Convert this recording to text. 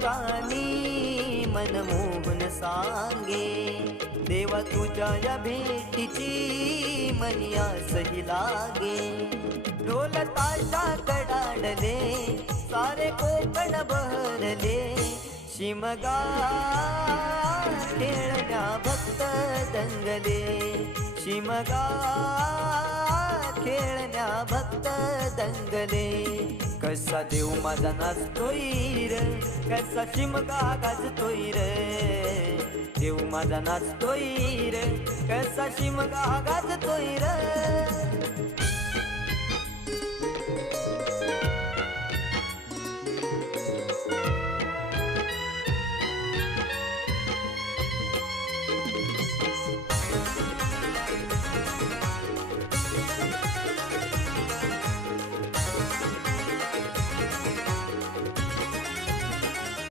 मधुरानी मनमोहन सांगे, देवा तुझ्या या भेटीची मनी आसही लागे. ढोल ताशा कडाडले सारे कोकण बहरले, शिमगा खेळण्या भक्त दंगले, शिमगा खेळण्या भक्त दंगले. कसा देव माझा नाचतोय र, कसा शिमगा गाजतोय र, देव माझा नाचतोय र, कसा शिमगा गाजतोय र.